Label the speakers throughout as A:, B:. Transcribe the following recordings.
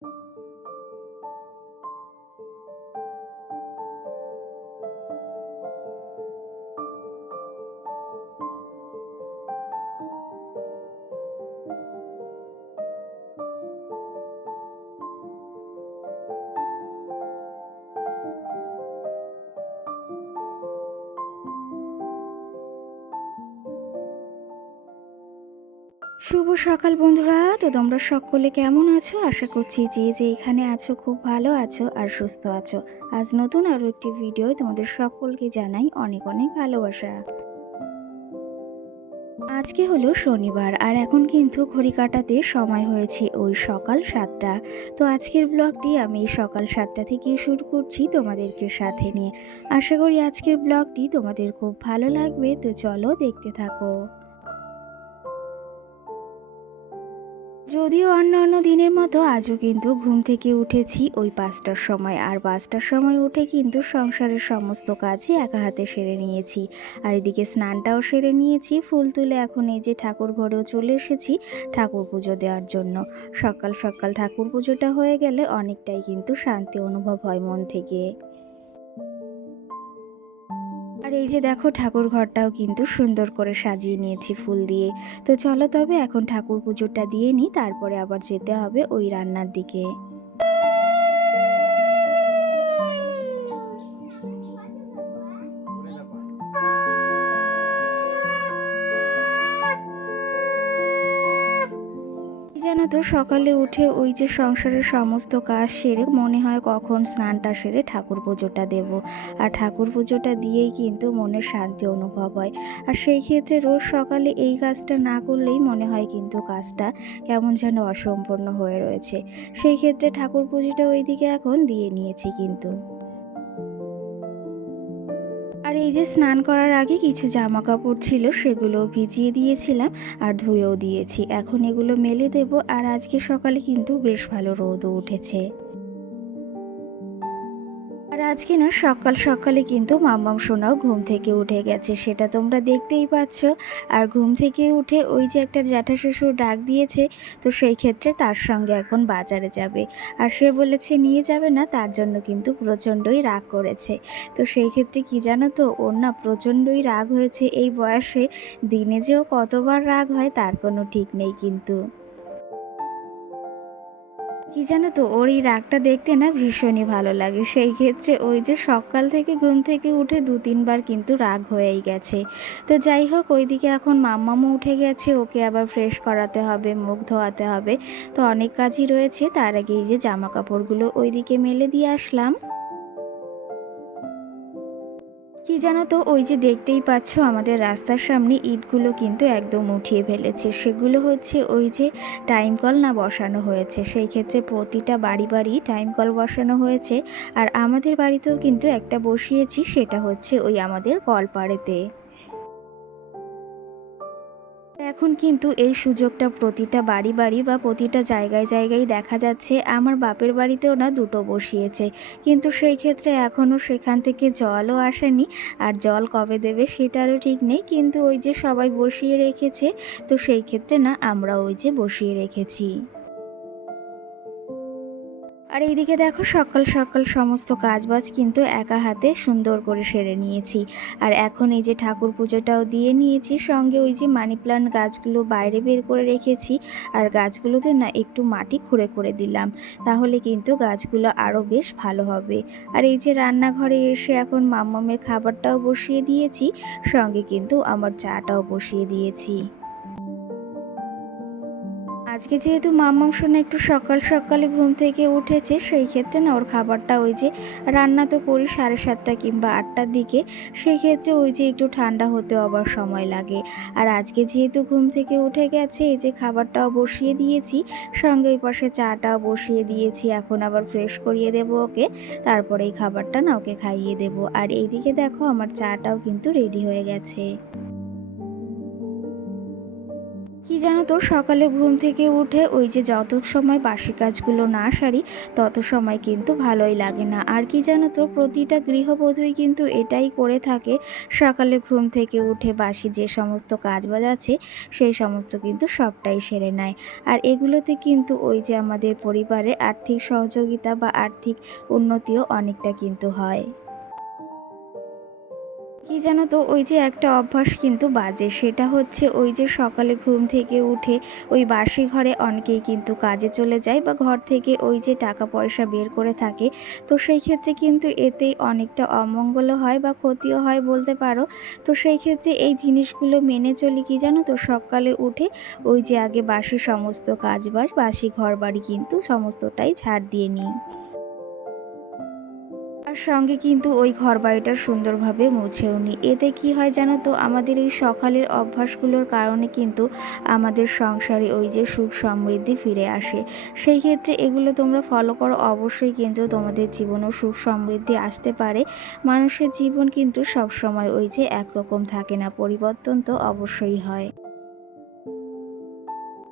A: Thank you. শুভ সকাল বন্ধুরা। তো তোমরা সকলে কেমন আছো? আশা করছি যে যে এখানে আছো, খুব ভালো আছো আর সুস্থ আছো। আজ নতুন আরও একটি ভিডিও তোমাদের সকলকে জানাই অনেক অনেক ভালোবাসা। আজকে হলো শনিবার, আর এখন কিন্তু ঘড়ি কাটাতে সময় হয়েছে ওই সকাল সাতটা। তো আজকের ব্লগটি আমি সকাল সাতটা থেকে শুরু করছি তোমাদেরকে সাথে নিয়ে। আশা করি আজকের ব্লগটি তোমাদের খুব ভালো লাগবে, তো চলো দেখতে থাকো। যদিও অন্য অন্য দিনের মতো আজও কিন্তু ঘুম থেকে উঠেছি ওই পাঁচটার সময়। আর পাঁচটার সময় উঠে কিন্তু সংসারের সমস্ত কাজই একা হাতে সেরে নিয়েছি। আর এদিকে স্নানটাও সেরে নিয়েছি, ফুল তুলে এখন এই যে ঠাকুর ঘরেও চলে এসেছি ঠাকুর পুজো দেওয়ার জন্য। সকাল সকাল ঠাকুর পুজোটা হয়ে গেলে অনেকটাই কিন্তু শান্তি অনুভব হয় মন থেকে। আর এই যে দেখো ঠাকুর ঘরটাও কিন্তু সুন্দর করে সাজিয়ে নিয়েছি ফুল দিয়ে। তো চলো তবে এখন ঠাকুর পুজোটা দিয়ে নিই, তারপরে আবার যেতে হবে ওই রান্নার দিকে। তো সকালে উঠে ওই যে সংসারের সমস্ত কাজ সেরে মনে হয় কখন স্নানটা সেরে ঠাকুর পুজোটা দেব। আর ঠাকুর পুজোটা দিয়েই কিন্তু মনের শান্তি অনুভব হয়। আর সেই ক্ষেত্রে রোজ সকালে এই কাজটা না করলেই মনে হয় কিন্তু কাজটা কেমন যেন অসম্পূর্ণ হয়ে রয়েছে। সেই ক্ষেত্রে ঠাকুর পুজোটা ওইদিকে এখন দিয়ে নিয়েছি কিন্তু। আর এই যে স্নান করার আগে কিছু জামা কাপড় ছিল সেগুলো ভিজিয়ে দিয়েছিলাম আর ধুয়েও দিয়েছি। এখন এগুলো মেলে দেব আর আজকে সকালে কিন্তু বেশ ভালো রোদও উঠেছে। আজকে না সকাল সকালে কিন্তু মাম্মাম সোনাও ঘুম থেকে উঠে গেছে, সেটা তোমরা দেখতেই পাচ্ছ। আর ঘুম থেকে উঠে ওই যে একটা জ্যাঠা শ্বশুর ডাক দিয়েছে, তো সেই ক্ষেত্রে তার সঙ্গে এখন বাজারে যাবে। আর সে বলেছে, নিয়ে যাবে না, তার জন্য কিন্তু প্রচণ্ডই রাগ করেছে। তো সেই ক্ষেত্রে কি জানো তো, ওর না প্রচণ্ডই রাগ হয়েছে এই বয়সে। দিনে যেও কতবার রাগ হয়, তার কোনো ঠিক নেই কিন্তু। কি জানো তো, ওর এই রাগটা দেখতে না ভীষণই ভালো লাগে। সেই ক্ষেত্রে ওই যে সকাল থেকে ঘুম থেকে উঠে দু তিনবার কিন্তু রাগ হয়েই গেছে। তো যাই হোক, ওইদিকে এখন মাম্মামও উঠে গেছে, ওকে আবার ফ্রেশ করাতে হবে, মুখ ধোয়াতে হবে। তো অনেক কাজই রয়েছে, তার আগে এই যে জামা কাপড়গুলো ওইদিকে মেলে দিয়ে আসলাম। জানো তো ওই যে দেখতেই পাচ্ছ আমাদের রাস্তার সামনে ইটগুলো কিন্তু একদম উঠিয়ে ফেলেছে। সেগুলো হচ্ছে ওই যে টাইম কল না বসানো হয়েছে। সেই ক্ষেত্রে প্রতিটা বাড়ি বাড়ি টাইম কল বসানো হয়েছে। আর আমাদের বাড়িতেও কিন্তু একটা বসিয়েছি, সেটা হচ্ছে ওই আমাদের কলপাড়েতে। এখন কিন্তু এই সুযোগটা প্রতিটা বাড়ি বাড়ি বা প্রতিটা জায়গায় জায়গায় দেখা যাচ্ছে। আমার বাপের বাড়িতেও না দুটো বসিয়েছে। কিন্তু সেই ক্ষেত্রে এখনও সেখান থেকে জলও আসেনি। আর জল কবে দেবে সেটারও ঠিক নেই। কিন্তু ওই যে সবাই বসিয়ে রেখেছে, তো সেই ক্ষেত্রে না আমরা ওই যে বসিয়ে রেখেছি। আর এইদিকে দেখো সকাল সকাল সমস্ত কাজবাজ কিন্তু একা হাতে সুন্দর করে সেরে নিয়েছি। আর এখন এই যে ঠাকুর পুজোটাও দিয়ে নিয়েছি, সঙ্গে ওই যে মানি প্লান্ট গাছগুলো বাইরে বের করে রেখেছি, আর গাছগুলোতে না একটু মাটি খুঁড়ে করে দিলাম, তাহলে কিন্তু গাছগুলো আরও বেশ ভালো হবে। আর এই যে রান্নাঘরে এসে এখন মাম্মামের খাবারটাও বসিয়ে দিয়েছি, সঙ্গে কিন্তু আমার চাটাও বসিয়ে দিয়েছি। আজকে যেহেতু মাম্মাম সোনা একটু সকাল সকালে ঘুম থেকে উঠেছে, সেই ক্ষেত্রে না ওর খাবারটা ওই যে রান্না তো করি সাড়ে সাতটা কিংবা আটটার দিকে, সেই ক্ষেত্রে ওই যে একটু ঠান্ডা হতে আবার সময় লাগে। আর আজকে যেহেতু ঘুম থেকে উঠে গেছে, এই যে খাবারটাও বসিয়ে দিয়েছি, সঙ্গে ওই পাশে চাটাও বসিয়ে দিয়েছি, এখন আবার ফ্রেশ করিয়ে দেবো ওকে, তারপরে এই খাবারটা না ওকে খাইয়ে দেবো। আর এইদিকে দেখো আমার চাটাও কিন্তু রেডি হয়ে গেছে। কি জানো তো, সকালে ঘুম থেকে উঠে ওই যে যত সময় বাসি কাজগুলো না সারি, তত সময় কিন্তু ভালোই লাগে না। আর কি জানো তো, প্রতিটা গৃহবধূই কিন্তু এটাই করে থাকে, সকালে ঘুম থেকে উঠে বাসি যে সমস্ত কাজ বাজ আছে, সেই সমস্ত কিন্তু সবটাই সেরে নেয়। আর এগুলোতে কিন্তু ওই যে আমাদের পরিবারে আর্থিক সহযোগিতা বা আর্থিক উন্নতিও অনেকটা কিন্তু হয়। কি জানো তো, ওই যে একটা অভ্যাস কিন্তু বাজে। সেটা হচ্ছে ওই যে সকালে ঘুম থেকে উঠে ওই বাসি ঘরে অনেকেই কিন্তু কাজে চলে যায় বা ঘর থেকে ওই যে টাকা পয়সা বের করে থাকে। তো সেই ক্ষেত্রে কিন্তু এতেই অনেকটা অমঙ্গলও হয় বা ক্ষতিও হয় বলতে পারো। তো সেই ক্ষেত্রে এই জিনিসগুলো মেনে চলি কি জানো তো, সকালে উঠে ওই যে আগে বাসি সমস্ত কাজ বাস, বাসি ঘর বাড়ি কিন্তু সমস্তটাই ছাড় দিয়ে নিই। আর সঙ্গে কিন্তু ওই ঘর বাড়িটা সুন্দরভাবে মুছেও নিই এতে কি হয় জানো তো? আমাদের এই সকালের অভ্যাসগুলোর কারণে কিন্তু আমাদের সংসারে ওই যে সুখ সমৃদ্ধি ফিরে আসে। সেই ক্ষেত্রে এগুলো তোমরা ফলো করো। অবশ্যই কিন্তু তোমাদের জীবনেও সুখ সমৃদ্ধি আসতে পারে। মানুষের জীবন কিন্তু সবসময় ওই যে একরকম থাকে না। পরিবর্তন তো অবশ্যই হয়।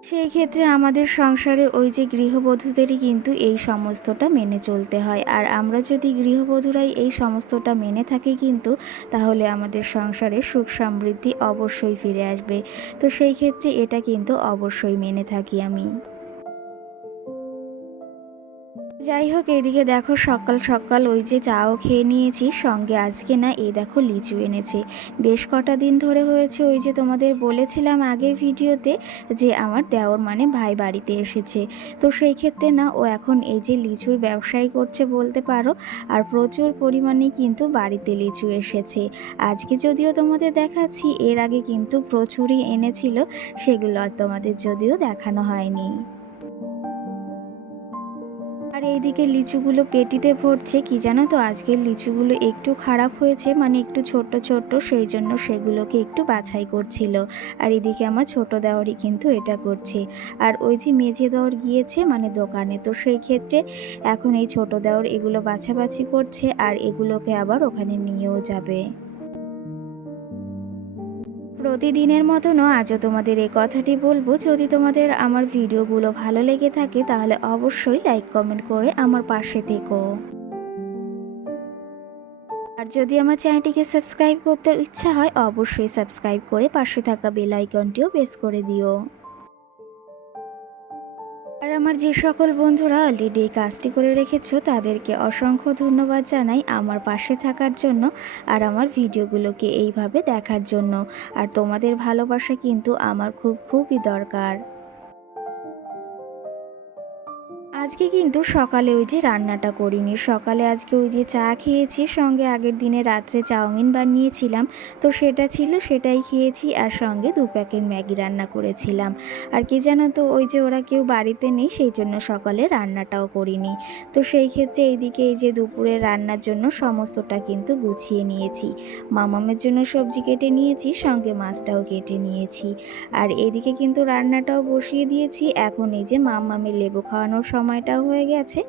A: সেই ক্ষেত্রে আমাদের সংসারে ওই যে গৃহবধূদেরই কিন্তু এই সমস্তটা মেনে চলতে হয়। আর আমরা যদি গৃহবধূরাই এই সমস্তটা মেনে থাকি কিন্তু, তাহলে আমাদের সংসারে সুখ সমৃদ্ধি অবশ্যই ফিরে আসবে। তো সেই ক্ষেত্রে এটা কিন্তু অবশ্যই মেনে থাকি আমি। যাই হোক এদিকে দেখো সকাল সকাল ওই যে চাও খেয়ে নিয়েছি, সঙ্গে আজকে না এই দেখো লিচু এনেছে। বেশ কটা দিন ধরে হয়েছে ওই যে তোমাদের বলেছিলাম আগের ভিডিওতে যে আমার দেওর মানে ভাই বাড়িতে এসেছে। তো সেই ক্ষেত্রে না ও এখন এই যে লিচুর ব্যবসায়ী করছে বলতে পারো, আর প্রচুর পরিমাণে কিন্তু বাড়িতে লিচু এসেছে। আজকে যদিও তোমাদের দেখাচ্ছি, এর আগে কিন্তু প্রচুরই এনেছিল, সেগুলো আর তোমাদের যদিও দেখানো হয়নি। আর এইদিকে লিচুগুলো পেটিতে ভরছে, কি জানো তো? আজকের লিচুগুলো একটু খারাপ হয়েছে মানে একটু ছোট ছোট সেই জন্য সেগুলোকে একটু বাছাই করছিল। আর এদিকে আমার ছোট দেওয়ারই কিন্তু এটা করছে। আর ওই যে মেজে দেওয়ার গিয়েছে মানে দোকানে, তো সেই ক্ষেত্রে এখন এই ছোট দেওয়ার এগুলো বাছাবাছি করছে, আর এগুলোকে আবার ওখানে নিয়েও যাবে। প্রতিদিনের মতনও আজও তোমাদের এই কথাটি বলব। যদি তোমাদের আমার ভিডিওগুলো ভালো লেগে থাকে, তাহলে অবশ্যই লাইক কমেন্ট করে আমার পাশে থেকো। আর যদি আমার চ্যানেলটিকে সাবস্ক্রাইব করতে ইচ্ছা হয়, অবশ্যই সাবস্ক্রাইব করে পাশে থাকা বেল আইকনটিও প্রেস করে দিও। আমার যে সকল বন্ধুরা অলরেডি এই কাজটি করে রেখেছো, তাদেরকে অসংখ্য ধন্যবাদ জানাই আমার পাশে থাকার জন্য আর আমার ভিডিওগুলোকে এইভাবে দেখার জন্য। আর তোমাদের ভালোবাসা কিন্তু আমার খুব, খুবই দরকার। আজকে কিন্তু সকালে ওই যে রান্নাটা করিনি। সকালে আজকে ওই যে চা খেয়েছি, সঙ্গে আগের দিনে রাত্রে চাউমিন বানিয়েছিলাম। তো সেটা ছিল, সেটাই খেয়েছি আর সঙ্গে দু প্যাকেট ম্যাগি রান্না করেছিলাম। আর কি জানো তো, ওই যে ওরা কেউ বাড়িতে নেই, সেই জন্য সকালে রান্নাটাও করিনি। তো সেই ক্ষেত্রে এইদিকে এই যে দুপুরে রান্নার জন্য সমস্তটা কিন্তু গুছিয়ে নিয়েছি। মামামের জন্য সবজি কেটে নিয়েছি, সঙ্গে মাছটাও কেটে নিয়েছি। আর এদিকে কিন্তু রান্নাটাও বসিয়ে দিয়েছি। এখন এই যে মামামের লেবু খাওয়ানোর সময় সময়টাও হয়ে গেছে।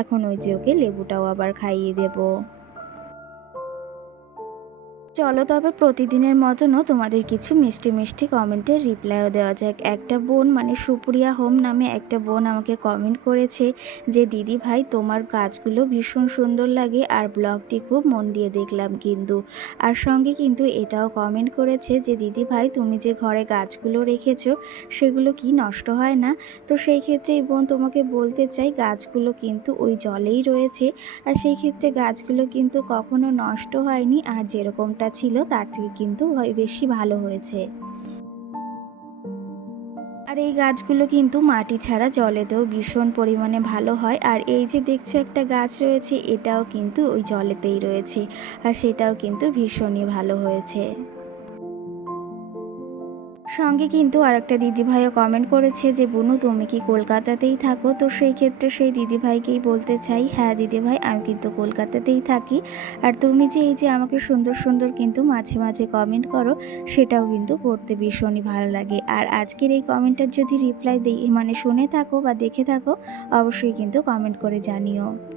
A: এখন ওই যে ওকে লেবুটাও আবার খাইয়ে দেবো। চলো তবে প্রতিদিনের মতনও তোমাদের কিছু মিষ্টি মিষ্টি কমেন্টের রিপ্লাইও দেওয়া যাক। একটা বোন মানে সুপ্রিয়া হোম নামে একটা বোন আমাকে কমেন্ট করেছে যে, দিদি ভাই, তোমার কাজগুলো ভীষণ সুন্দর লাগে আর ব্লগটি খুব মন দিয়ে দেখলাম কিন্তু। আর সঙ্গে কিন্তু এটাও কমেন্ট করেছে যে, দিদি ভাই, তুমি যে ঘরে গাছগুলো রেখেছো, সেগুলো কি নষ্ট হয় না? তো সেই ক্ষেত্রে এই বোন তোমাকে বলতে চাই গাছগুলো কিন্তু ওই জলেই রয়েছে। আর সেই ক্ষেত্রে গাছগুলো কিন্তু কখনো নষ্ট হয়নি আর যেরকমটা ছিল, তার থেকে কিন্তু বেশি ভালো হয়েছে। আর এই গাছগুলো কিন্তু মাটি ছাড়া জলেতেও ভীষণ পরিমাণে ভালো হয়। আর এই যে দেখছ একটা গাছ রয়েছে, এটাও কিন্তু ওই জলেতেই রয়েছে। আর সেটাও কিন্তু ভীষণই ভালো হয়েছে। সঙ্গে কিন্তু আরেকটা দিদিভাইও কমেন্ট করেছে যে, বুনু, তুমি কি কলকাতাতেই থাকো? তো সেই ক্ষেত্রে সেই দিদিভাইকেই বলতে চাই হ্যাঁ দিদিভাই, আমি কিন্তু কলকাতাতেই থাকি। আর তুমি যে এই যে আমাকে সুন্দর সুন্দর কিন্তু মাঝে মাঝে কমেন্ট করো, সেটাও কিন্তু পড়তে ভীষণই ভালো লাগে। আর আজকের এই কমেন্টটার যদি রিপ্লাই দিই মানে শুনে থাকো বা দেখে থাকো, অবশ্যই কিন্তু কমেন্ট করে জানিও।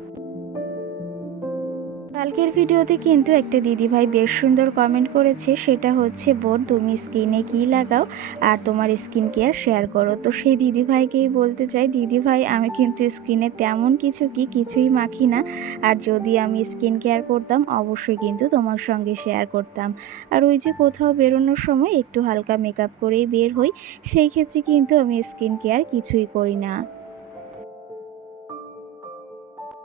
A: কালকের ভিডিওতে কিন্তু একটা দিদিভাই বেশ সুন্দর কমেন্ট করেছে, সেটা হচ্ছে, বোন, তুমি স্কিনে কি লাগাও আর তোমার স্কিন কেয়ার শেয়ার করো? তো সেই দিদিভাইকেই বলতে চাই, দিদিভাই, আমি কিন্তু স্কিনে তেমন কিছু কি, কিছুই মাখি না। আর যদি আমি স্কিন কেয়ার করতাম, অবশ্যই কিন্তু তোমার সঙ্গে শেয়ার করতাম। আর ওই যে কোথাও বেরোনোর সময় একটু হালকা মেকআপ করেই বের হই, সেই ক্ষেত্রে কিন্তু আমি স্কিন কেয়ার কিছুই করি না।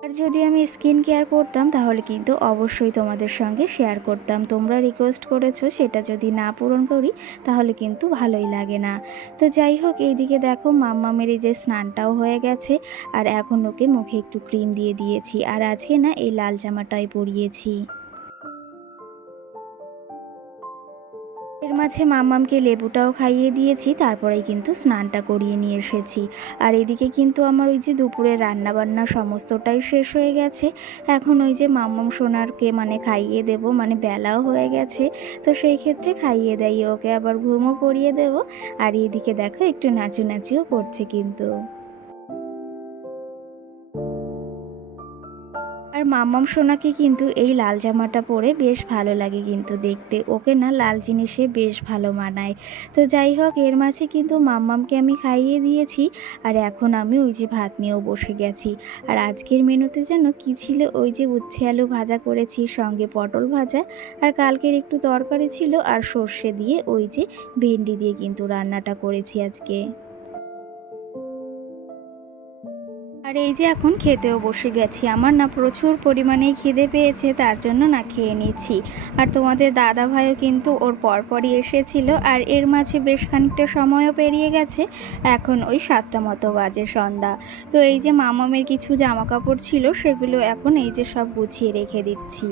A: আর যদি আমি স্কিন কেয়ার করতাম, তাহলে কিন্তু অবশ্যই তোমাদের সঙ্গে শেয়ার করতাম। তোমরা রিকোয়েস্ট করেছ সেটা যদি না পূরণ করি, তাহলে কিন্তু ভালোই লাগে না। তো যাই হোক, এইদিকে দেখো মাম্মামের এই যে স্নানটাও হয়ে গেছে, আর এখন ওকে মুখে একটু ক্রিম দিয়ে দিয়েছি। আর আজকে না এই লাল জামাটাই পরিয়েছি। এর মাঝে মাম্মামকে লেবুটাও খাইয়ে দিয়েছি, তারপরেই কিন্তু স্নানটা করিয়ে নিয়ে এসেছি। আর এদিকে কিন্তু আমার ওই যে দুপুরে রান্না বান্না সমস্তটাই শেষ হয়ে গেছে। এখন ওই যে মাম্মাম সোনারকে মানে খাইয়ে দেব মানে বেলাও হয়ে গেছে। তো সেই ক্ষেত্রে খাইয়ে দেয় ওকে আবার ঘুমও পড়িয়ে দেব। আর এদিকে দেখো একটু নাচু নাচিও করছে কিন্তু। মাম্মাম সোনাকে কিন্তু এই লাল জামাটা পরে বেশ ভালো লাগে কিন্তু দেখতে। ওকে না লাল জিনিসে বেশ ভালো মানায়। তো যাই হোক, এর মাঝে কিন্তু মাম্মামকে আমি খাইয়ে দিয়েছি আর এখন আমি ওই যে ভাত নিয়েও বসে গেছি। আর আজকের মেনুতে যেন কি ছিল? ওই যে উচ্ছে আলু ভাজা করেছি, সঙ্গে পটল ভাজা আর কালকের একটু তরকারি ছিল আর সর্ষে দিয়ে ওই যে ভেন্ডি দিয়ে কিন্তু রান্নাটা করেছি আজকে। আর এই যে এখন খেতেও বসে গেছি। আমার না প্রচুর পরিমাণে খিদে পেয়েছে, তার জন্য না খেয়ে নিচ্ছি। আর তোমাদের দাদা ভাইও কিন্তু ওর পরপরই এসেছিল আর এর মাঝে বেশ খানিকটা সময়ও পেরিয়ে গেছে। এখন ওই সাতটা মতো বাজে সন্ধ্যা। তো এই যে মামামের কিছু জামা কাপড় ছিল, সেগুলো এখন এই যে সব গুছিয়ে রেখে দিচ্ছি।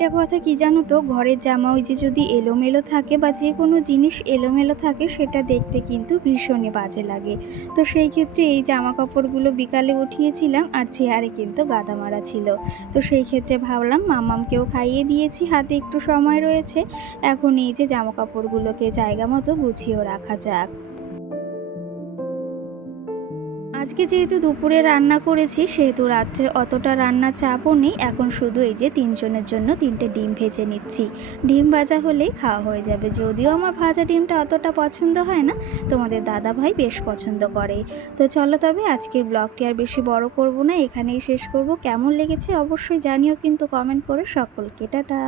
A: একটা কথা কি জানো তো? ঘরের জামা ওই যে যদি এলোমেলো থাকে বা যে কোনো জিনিস এলোমেলো থাকে, সেটা দেখতে কিন্তু ভীষণই বাজে লাগে। তো সেই ক্ষেত্রে এই জামা কাপড়গুলো বিকালে উঠিয়েছিলাম আর চেয়ারে কিন্তু গাদা মারা ছিল। তো সেই ক্ষেত্রে ভাবলাম, মামামকেও খাইয়ে দিয়েছি, হাতে একটু সময় রয়েছে। এখন এই যে জামা কাপড়গুলোকে জায়গা মতো গুছিয়েও রাখা যাক। আজকে যেহেতু দুপুরে রান্না করেছি, সেহেতু রাত্রে অতটা রান্না চাপও নেই। এখন শুধু এই যে তিনজনের জন্য তিনটে ডিম ভেজে নিচ্ছি। ডিম ভাজা হলেই খাওয়া হয়ে যাবে। যদিও আমার ভাজা ডিমটা অতটা পছন্দ হয় না, তোমাদের দাদা ভাই বেশ পছন্দ করে। তো চলো তবে আজকের ব্লগটি আর বেশি বড় করব না, এখানেই শেষ করব। কেমন লেগেছে অবশ্যই জানিও, কিন্তু কমেন্ট করে সকলকে, টাটা।